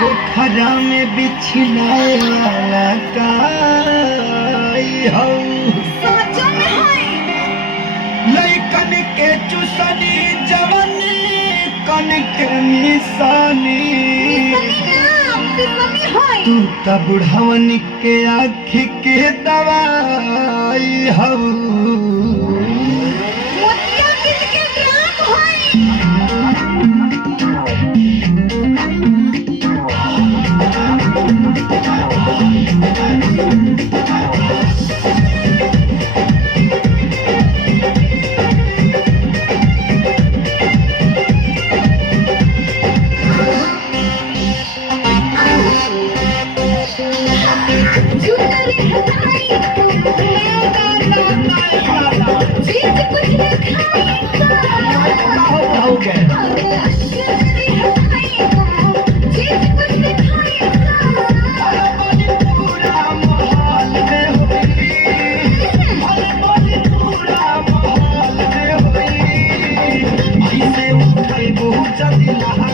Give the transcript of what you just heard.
पोखरा में बिछलाए वाला काई हो साचो में है लइकन के चुसनी जवानी कन के निशानी तू त बुढ़ावन के आँखी के दवाई हो मोतिया बिल के ग्राम है हो गए बहुत